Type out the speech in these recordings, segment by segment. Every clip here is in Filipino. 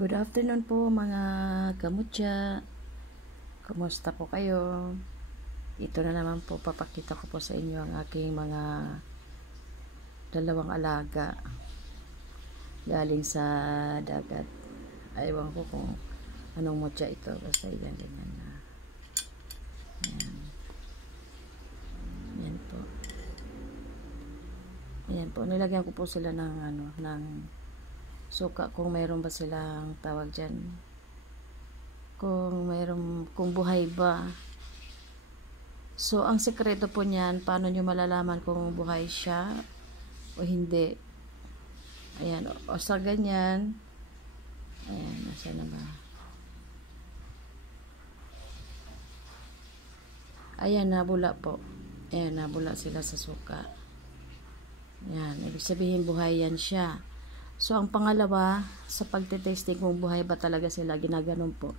Good afternoon po mga kamutya. Kumusta po kayo? Ito na naman po, papakita ko po sa inyo ang aking mga dalawang alaga galing sa dagat. Ewan ko kung anong mutya ito, basta yan ganyan na. Yan. Yan po. Yan po, nilagyan ko po sila ng ng suka, kung mayroon ba silang tawag dyan, kung buhay ba. So ang sekreto po niyan, paano nyo malalaman kung buhay siya o hindi. Ayan, o sa ganyan. Ayan, nasa na ba? Ayan, nabula po. Ayan, nabula sila sa suka. Ayan, ibig sabihin buhay yan siya. So, ang pangalawa, sa pagtitesting kung buhay ba talaga sila, ginaganon po.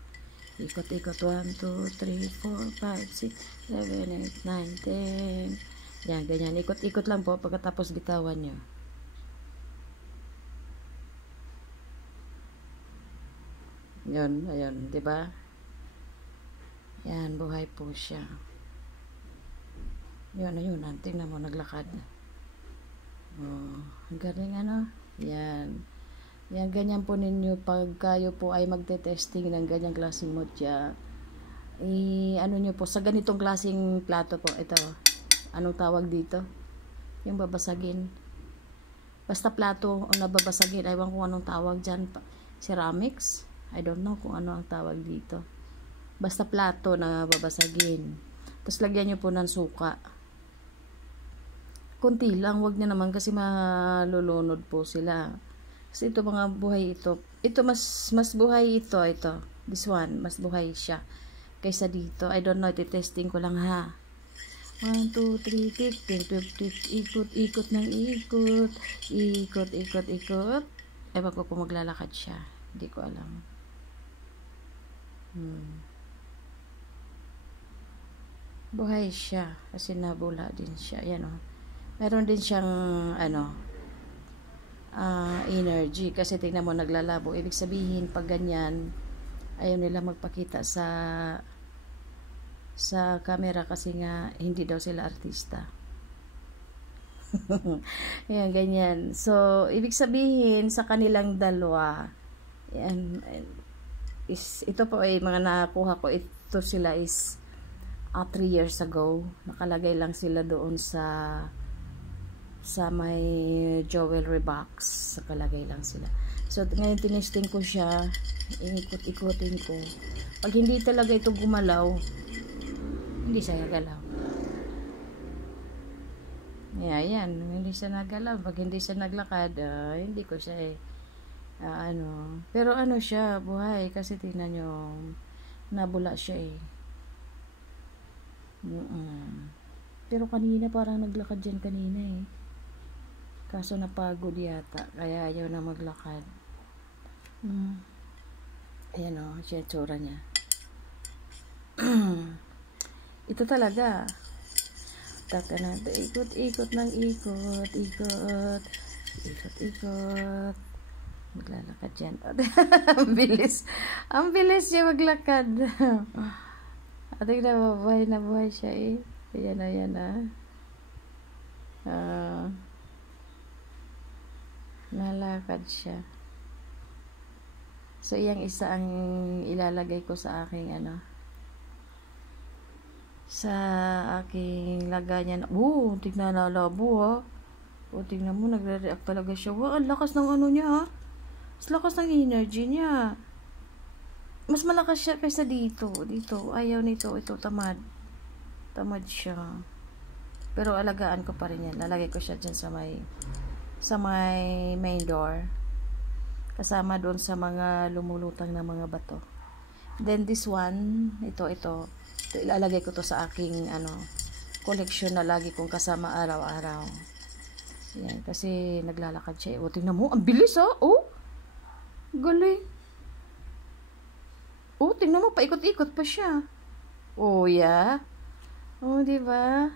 Ikot-ikot, 1, 2, 3, 4, 5, 6, 7, 8, 9, 10. Yan, ganyan. Ikot-ikot lang po pagkatapos bitawan nyo. Yun, ayun, diba? Yan, buhay po siya. Yun, ayun, tingnan mo, naglakad. Oh, ang galing Yan. Yan, ganyan po ninyo pag kayo po ay magte-testing ng ganyang klaseng mutya. Ano nyo po, sa ganitong klaseng plato po, ito, anong tawag dito? Yung babasagin. Basta plato o nababasagin, aywan kung anong tawag dyan. Ceramics? I don't know kung ano ang tawag dito. Basta plato na babasagin. Tapos lagyan nyo po ng suka. Kunti lang, wag niya naman kasi malulunod po sila. Kasi ito mga buhay ito. Ito mas buhay ito. This one, mas buhay siya kaysa dito. I don't know, testing ko lang ha. 1, 2, 3, 15, 12, ikot ng ikot. Ikot. Ewan ko kung maglalakad siya. Hindi ko alam. Buhay siya kasi nabula din siya. Ayan o. Meron din siyang energy kasi tingnan mo naglalabo. Ibig sabihin pag ganyan ayaw nila magpakita sa camera kasi nga hindi daw sila artista. Ayan, ganyan. So ibig sabihin sa kanilang dalawa, yan, ito po ay mga nakuha ko. Ito sila is 3 years ago. Nakalagay lang sila doon sa may jewelry box. Nakalagay lang sila. So ngayon tinesting ko siya, ikot-ikotin ko. Pag hindi talaga ito gumalaw, hindi siya gagalaw. Yan, hindi siya nagalaw. Pag hindi siya naglakad, hindi ko siya pero siya, buhay. Kasi tingnan nyo, nabula siya Pero kanina parang naglakad dyan kanina kaso napagod yata kaya ayaw na maglakad. Ayan siya tsura niya. Ito talaga taka na, ikot ng ikot maglalakad yan. ang bilis siya maglakad. Ating na buhay siya ayan nalakad siya. So iyang isa ang ilalagay ko sa aking sa aking lagayan. Tignan na labo tignan mo, nagre-react talaga siya. Ang lakas ng niya mas lakas ng energy niya. Mas malakas siya kaysa dito. Ayaw nito. Ito tamad siya. Pero alagaan ko pa rin yan. Lalagay ko siya dyan sa may main door. Kasama doon sa mga lumulutang na mga bato. Then this one, ito ilalagay ko to sa aking collection na lagi kong kasama araw-araw. Yan, kasi naglalakad siya. Tingnan mo, ang bilis galing. Tingnan mo, paikot-ikot pa siya. Yeah. Diba?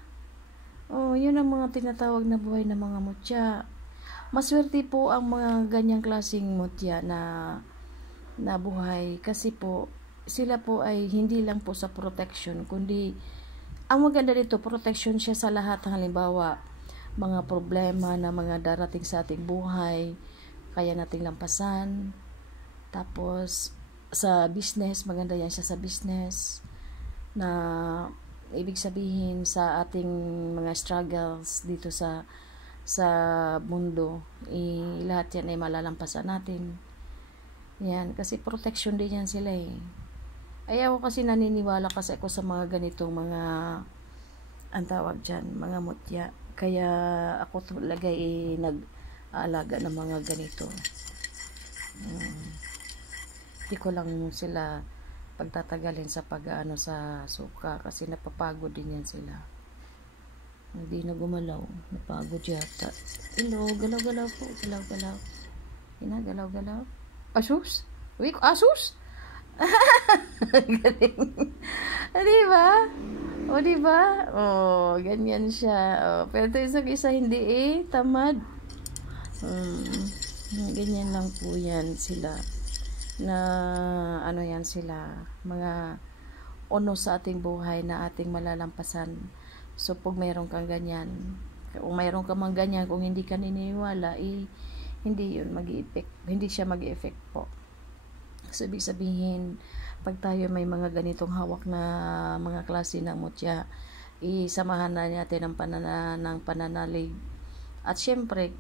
Yun ang mga tinatawag na buhay na mga mutya. Maswerte po ang mga ganyang klaseng mutya na na buhay, kasi po sila po ay hindi lang po sa protection, kundi ang maganda dito, protection siya sa lahat. Halimbawa, mga problema na mga darating sa ating buhay, kaya nating lampasan. Tapos sa business, maganda yan siya sa business, na ibig sabihin sa ating mga struggles dito sa mundo, lahat yan ay malalampasan natin. Yan, kasi protection din yan sila eh. Ay ako kasi naniniwala kasi ako sa mga ganitong mga, ang tawag dyan, mga mutya. Kaya ako talaga nag-aalaga ng mga ganito. Hindi ko lang sila pagtatagalin sa pag-ano sa suka, kasi napapagod din yan sila. Hindi na gumalaw, napagod yata. Hello, galaw-galaw po, galaw-galaw. Galaw-galaw. Asus? Uy, asus? Galing. Diba? O, diba? O, ganyan siya. O, pero ito isang isa hindi tamad. Ganyan lang po yan sila. Na, ano yan sila, mga ono sa ating buhay na ating malalampasan. So, pag mayroon kang ganyan, kung mayroon ka mang ganyan, kung hindi ka naniniwala, hindi yun mag-i-effect, hindi siya mag-i-effect po. So, ibig sabihin, pag tayo may mga ganitong hawak na mga klase ng mutya, isamahan na natin ng pananalig. At syempre,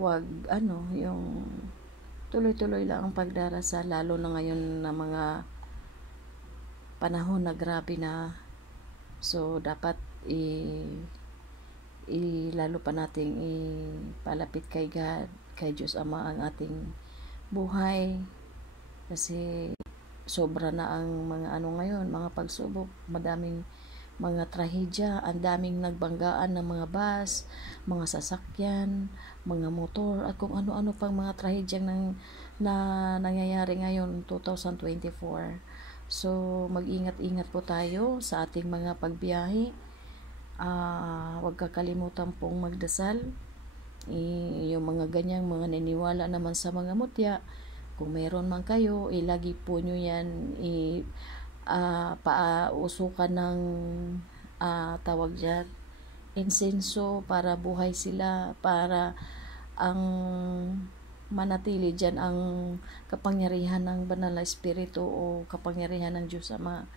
wag, yung tuloy-tuloy lang ang pagdarasal, lalo na ngayon na mga panahon na grabe na. So, dapat lalo pa nating palapit kay God, kay Diyos Ama ang ating buhay, kasi sobra na ang mga ngayon, mga pagsubok, madaming mga trahedya, ang daming nagbanggaan ng mga bus, mga sasakyan, mga motor, at kung ano-ano pang mga trahedyang na nangyayari ngayon 2024. So, mag-ingat-ingat po tayo sa ating mga pagbiyahe. Huwag kakalimutan pong magdasal. Yung mga ganyang mga niniwala naman sa mga mutya, kung meron man kayo, lagi po nyo yan pausukan ng tawag dyan, insenso, para buhay sila, para ang manatili dyan ang kapangyarihan ng banal na espiritu o kapangyarihan ng Diyos Ama,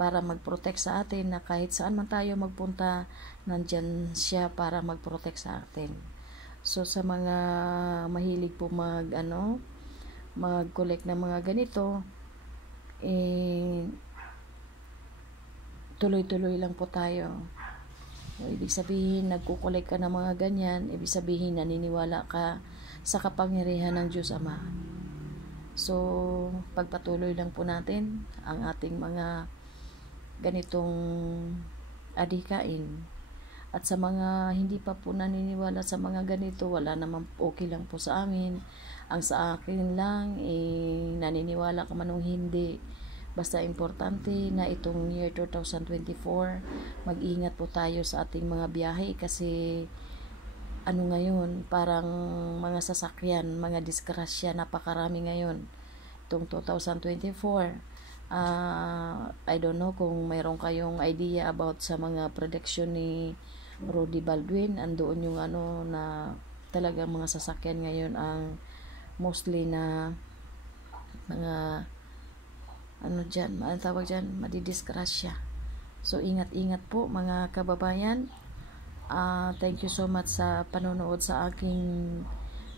para mag-protect sa atin, na kahit saan man tayo magpunta, nandyan siya para mag-protect sa atin. So, sa mga mahilig po mag-collect ng mga ganito, tuloy-tuloy lang po tayo. Ibig sabihin, nagkukolek ka ng mga ganyan, ibig sabihin, naniniwala ka sa kapangyarihan ng Diyos Ama. So, pagpatuloy lang po natin ang ating mga ganitong adhikain. At sa mga hindi pa po naniniwala sa mga ganito, wala naman, okay lang po sa amin. Ang sa akin lang, naniniwala ka man o hindi, basta importante na itong year 2024, mag-ingat po tayo sa ating mga biyahe, kasi ngayon, parang mga sasakyan, mga disgrasya, napakarami ngayon itong 2024. I don't know kung mayroon kayong idea about sa mga prediction ni Rudy Baldwin. Andoon yung na talagang mga sasakyan ngayon ang mostly na mga tawag dyan, madidisgrasya. So, ingat-ingat po mga kababayan. Thank you so much sa panonood sa aking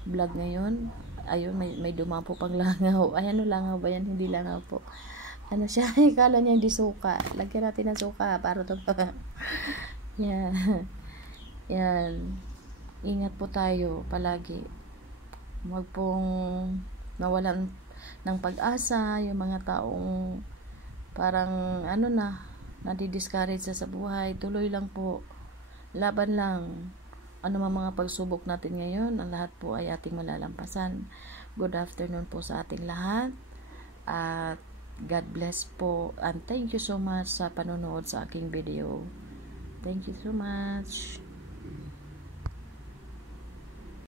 vlog ngayon. Ayun, may dumapo pang langaw. Ay, langaw ba yan? Hindi langaw po. Siya, kala niya hindi suka. Lagyan natin ng suka para ito. Yan. Yan. Ingat po tayo palagi. Huwag pong nawalan ng pag-asa yung mga taong parang nadidiscourage sa buhay. Tuloy lang po. Laban lang. Mga pagsubok natin ngayon, ang lahat po ay ating malalampasan. Good afternoon po sa ating lahat. At God bless po, and thank you so much sa panonood sa aking video. Thank you so much.